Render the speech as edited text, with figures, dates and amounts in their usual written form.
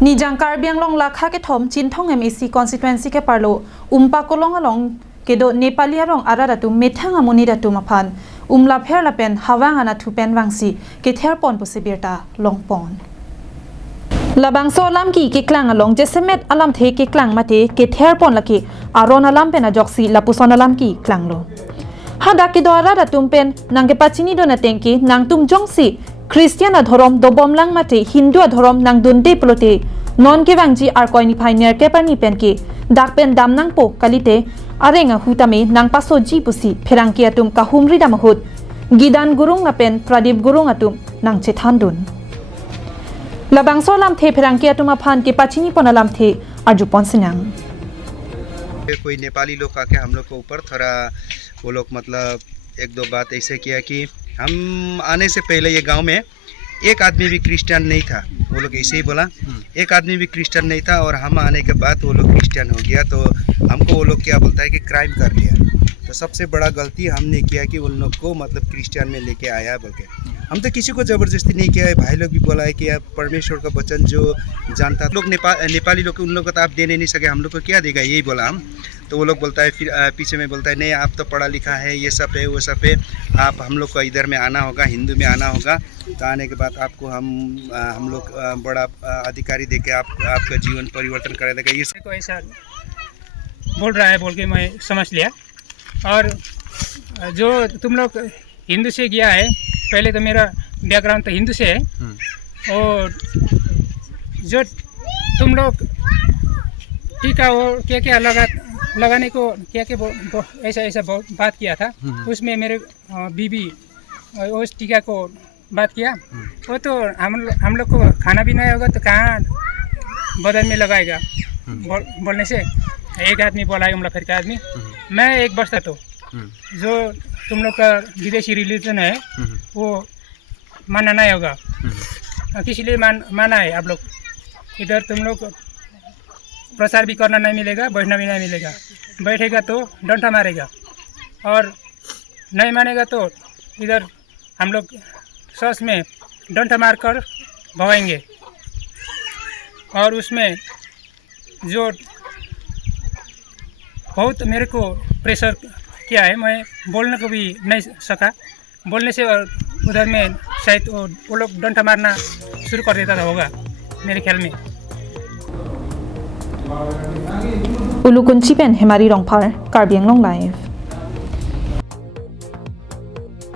Nijang Karbiang long lakha ke thom Chinthong MEC constituency ke parlo umpa kolong along kedo Nepali arong araratu methanga muni ratu maphan umla pher lapen hawang ana thupen wangsi ke ther pon posibirta longpon labang so lam ki ke klang along jesemet alam the ke klang mate ke ther pon laki aron alam pena joksi lapuson alam ki klang lo hada ke dwara ratum pen nangke pachini dona tengki nang tum jongsi Christian adhorom dobom lang mate Hindu adhorom nang dunde plote non ke wangji ar koini pioneer ke pani pen ke dak pen dam nang po kalite arenga hutame nang paso ji pusi pherangki atum ka humri damahut gidan gurung apen pradip gurung atum nang chethandun labang solam the pherangki atum aphan ke pachini ponalam the arju ponsinang कोई नेपाली लोग आके हम लोग के ऊपर थोड़ा वो लोग मतलब एक दो बात ऐसे किया कि हम आने से पहले ये गांव में एक आदमी भी क्रिश्चियन नहीं था। वो लोग ऐसे ही बोला एक आदमी भी क्रिश्चियन नहीं था और हम आने के बाद वो लोग क्रिश्चियन हो गया। तो हमको वो लोग क्या बोलता है कि क्राइम कर लिया। तो सबसे बड़ा गलती हमने किया कि उन लोग को मतलब क्रिश्चियन में लेके आया बोल के। हम तो किसी को ज़बरदस्ती नहीं किया है। भाई लोग भी बोला है कि आप परमेश्वर का वचन जो जानता लोग नेपाली लोग उन लोग को तो आप देने नहीं सके, हम लोग को क्या देगा, यही बोला हम। तो वो लोग बोलता है फिर पीछे में बोलता है नहीं आप तो पढ़ा लिखा है, ये सब है वो सब है, आप हम लोग को इधर में आना होगा, हिंदू में आना होगा। तो आने के बाद आपको हम लोग बड़ा अधिकारी देके आपका जीवन परिवर्तन करा देगा। ये को ऐसा बोल रहा है बोल के मैं समझ लिया। और जो तुम लोग हिंदू से गया है, पहले तो मेरा बैकग्राउंड तो हिंदू से है। और जो तुम लोग टीका और क्या लगाने को क्या ऐसा बात किया था, उसमें मेरे बीबी उस टीका को बात किया। वो तो हम लोग को खाना भी नहीं होगा तो कहाँ बदन में लगाएगा बोलने से एक आदमी बोला है फिर का आदमी मैं एक बस्ता तो जो तुम लोग का विदेशी रिलीजन है वो मानना नहीं होगा। किसी लिए माना है आप लोग, इधर तुम लोग प्रचार भी करना नहीं मिलेगा, बैठना भी नहीं मिलेगा। बैठेगा तो डंडा मारेगा और नहीं मानेगा तो इधर हम लोग सस में डंडा मार कर भगाएंगे। और उसमें जो बहुत मेरे को प्रेशर किया है, मैं बोलने को भी नहीं सका। बोलने से और उधर में शायद वो लोग डंडा मारना शुरू कर देता था होगा मेरे ख्याल में। Ulukunchi pen Hemari Rongpar Karbiang Long Live